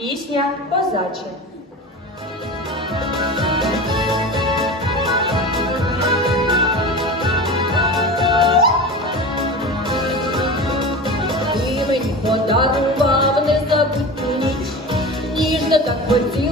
Пісня козача. Півень подарував незабутню ніч, ніжно так хотів